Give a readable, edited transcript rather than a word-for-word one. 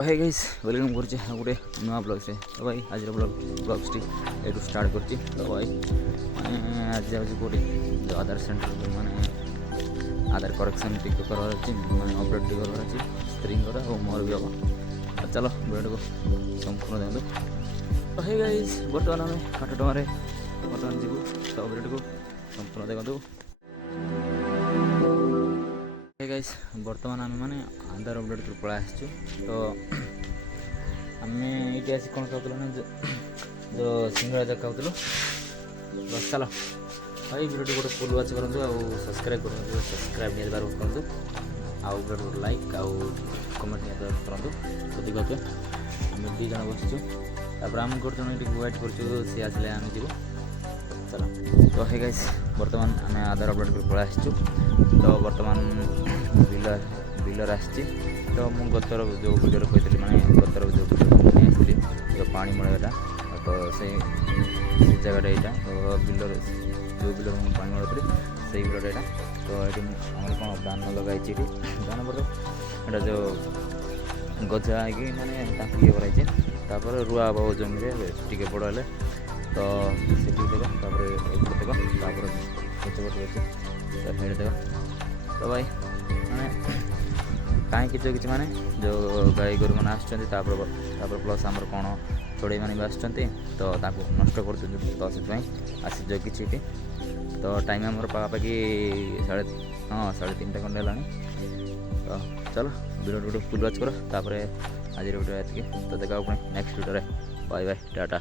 Hey guys welcome करछे गोटे नुआ ब्लॉग से। तो भाई आज ब्लॉग्स टी एटू स्टार्ट करछी। तो भाई माने आज जाउछि गोटे जो आधार सेंटर माने आधार करेक्शन टिक करवार अछि माने अपडेट टिक करवार अछि स्त्रींग करा और मोर भी हबा। चलो वीडियो को संपूर्ण देखो। तो हे गाइस बर्तमान हमें 8 टंगारे बर्तमान जीवु तो वीडियो को संपूर्ण देखो। गाइस बर्तमान आम मैंने आधार अपडेट कर पड़ा आसचु। तो आम ये आस कौन खाऊ ना जो सिंगड़ा जग खाऊ। बस चलो भाई वीडियो गोटे फुल वाच करूँ आउ सब्सक्राइब करूँ सब्सक्राइब नहीं बार करूँ आउ वीडियो लाइक आउ कमेंट नहीं करूँ। तो देखते आम दी जन बसचु आम गोटे जन ये वेट कर सी आसे आम जीव। चलो तो है गाइस बर्तमान आम आधार अपडेट कर पड़ा आसचु। तो बर्तमान बिलर आसची। तो मुझे गतर जो वीडियो कहती मैंने गतर जो वीडियो जो पानी मड़ाटा तो से जगह यहाँ तो बिलर जो बिलर मुझे पानी मड़ाती से बिलर यहाँ। तो ये आम कौन धान लगाई धान पर यहाँ जो गजा है माने ये कराई रुआ हम जमी टे बड़ हेल्ले तो से देगा देख पचपटे अच्छे तो देख। तो भाई माने कहीं किसी माने जो गाई गोरु मैंने आसपर प्लस आमर कौन चढ़ई मैंने भी आसुँच तो नष्ट कर आसी जगि। तो टाइम आम पाखापाखि 3:30 खंडे है। तो चलो वीडियो गोटे फुल वाच कर आज वीडियो ये। तो देखा next video bye bye Tata.